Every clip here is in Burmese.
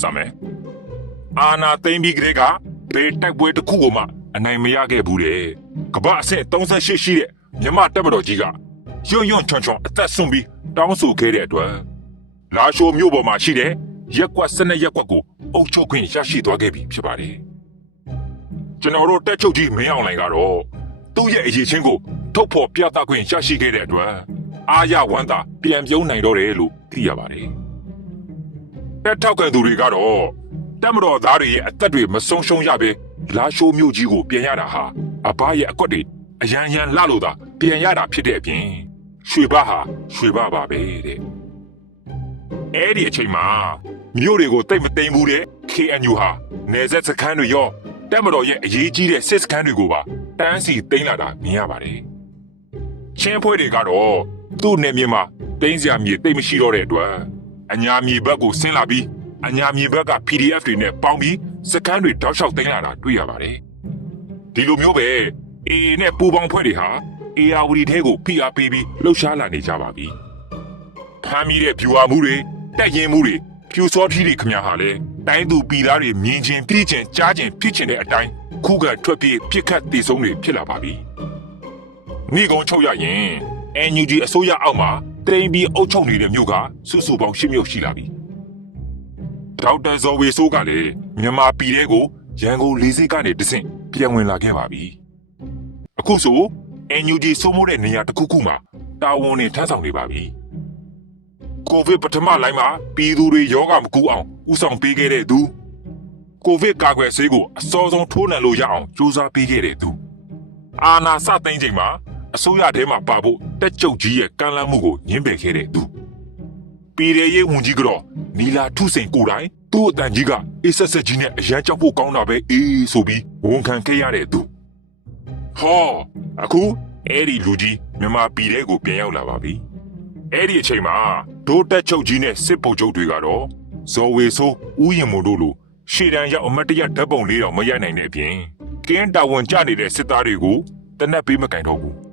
စမယ်အာနာသိမ့်ပြီးကလေးကဘေးတိုက်ပွဲတစ်ခုကိုမှအနိုင်မရခဲ့ဘူးတဲ့ကမ္ဘာအဆင့်38ရှိတဲ့မြမတက်မတော်ကြီးကယွန့်ယွန့်ချွန်ချွန်အသက်ဆုံးပြီးတောင်းဆိုခဲ့တဲ့အတွက်လာရှိုးမြို့ပေါ်မှာရှိတဲ့ရက်ကွက်စနစ်ရက်ကွက်ကိုအုပ်ချုပ်ခွင့်ရရှိသွားခဲ့ပြီဖြစ်ပါတယ်ကျွန်တော်တို့တက်ချုပ်ကြီးမင်းအောင်လှိုင်ကတော့သူ့ရဲ့အရေးချင်းကိုထုတ်ဖော်ပြသခွင့်ရရှိခဲ့တဲ့အတွက်အာရဝမ်းသာပြန်ပြုံးနိုင်တော့တယ်လို့သိရပါတယ် တက်ထောက်ခံသူတွေကတော့တက်မတော်သားတွေရဲ့အသက်တွေမဆုံးရှုံးရပဲလာရှိုးမြို့ကြီးကိုပြန်ရတာဟာအဘရဲ့အကွက်တွေအရန်ရန်လှလို့သာပြန်ရတာဖြစ်တဲ့အပြင်ရွှေဘဟာရွှေဘပါပဲတဲ့အဲ့ဒီအချိန်မှာမြို့တွေကိုတိတ်မသိမ်းဘူးတဲ့ KNU ဟာနေဆက်စခန်းတွေရောတက်မတော်ရဲ့အရေးကြီးတဲ့စစ်စခန်းတွေကိုပါတန်းစီသိမ်းလာတာမြင်ရပါတယ်ချင်းဖွဲ့တွေကတော့သူ့နေမြေမှာသိမ်းစရာမြေတိတ်မရှိတော့တဲ့အတွက် အညာမြေဘက်ကိုဆင်းလာပြီးအညာမြေဘက်က PDF တွေနဲ့ပေါင်းပြီးစခန်းတွေတောက်လျှောက်သိမ်းလာတာတွေ့ရပါတယ်ဒီလိုမျိုးပဲအေနဲ့ပူပေါင်းဖွဲ့တွေဟာအေယာဝတီထဲကိုဖိအားပေးပြီးလှုပ်ရှားလာနေကြပါပြီဖမ်းမိတဲ့ viewer မှုတွေတက်ရင်မှုတွေဖြူစောထီးတွေခမဟာလဲတိုင်းသူပြည်သားတွေမြင်ချင်းပြည့်ချင်းကြားချင်းဖြစ်ချင်းတဲ့အတိုင်းခုခံထွက်ပြေးပြစ်ခတ်တည်ဆုံးတွေဖြစ်လာပါပြီမိကုံချုပ်ရရင် NUG အစိုးရအောက်မှာ တိမ်ပြီးအုပ်ချုပ်နေတဲ့မြို့ကစုစုပေါင်းရှစ်မြို့ရှိလာပြီဒေါက်တာဇော်ဝေဆိုးကလည်းမြန်မာပြည်ထဲကိုရန်ကုန်လေးစိတ်ကနေတဆင့်ပြန်ဝင်လာခဲ့ပါပြီအခုဆို NUG စိုးမိုးတဲ့နေရာတစ်ခုခုမှာတာဝန်နဲ့ထမ်းဆောင်နေပါပြီကိုဗစ်ပထမလိုင်းမှာပြည်သူတွေယောဂမကူအောင်ဥဆောင်ပေးခဲ့တဲ့သူကိုဗစ်ကာကွယ်ဆေးကိုအစောဆုံးထိုးနှံလို့ရအောင်ကြိုးစားပေးခဲ့တဲ့သူအာနာစသိန်းချိန်မှာ အစိုးရထဲမှာပါဖို့တက်ကြုတ်ကြီးရဲ့ကမ်းလှမ်းမှုကိုညှင်းပယ်ခဲ့တဲ့သူပြည်ထရေးဝန်ကြီးကတော့နီလာထုစိန်ကိုယ်တိုင်သူ့အတန်ကြီးကအေးဆက်ဆက်ကြီးနဲ့အရန်ကြောက်ဖို့ကောင်းတာပဲအေးဆိုပြီးဝန်ခံခဲ့ရတဲ့သူဟောအခုအဲ့ဒီလူကြီးမြန်မာပြည်ထဲကိုပြန်ရောက်လာပါပြီအဲ့ဒီအချိန်မှာဒိုးတက်ချုပ်ကြီးနဲ့စစ်ဗိုလ်ချုပ်တွေကတော့ဇော်ဝေဆိုးဥယျာဉ်မို့တို့လိုရှေ့တန်းရောက်အမတ်တရဓာတ်ပုံလေးတော့မရနိုင်တဲ့အပြင်ကင်းတာဝန်ကျနေတဲ့စစ်သားတွေကိုတနက်ပေးမကင်တော့ဘူး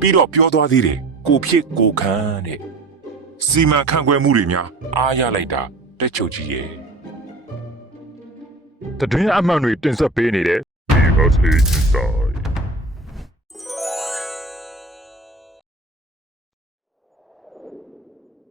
ပြီးတော့ပြောသွားသေးတယ်ကိုဖြစ်ကိုခန်းတဲ့စီမံခန့်ခွဲမှုတွေများအားရလိုက်တာတက်ချုပ်ကြီးရဲ့တတွင်းအမှန်တွေတင်ဆက်ပေးနေတဲ့ Because Inside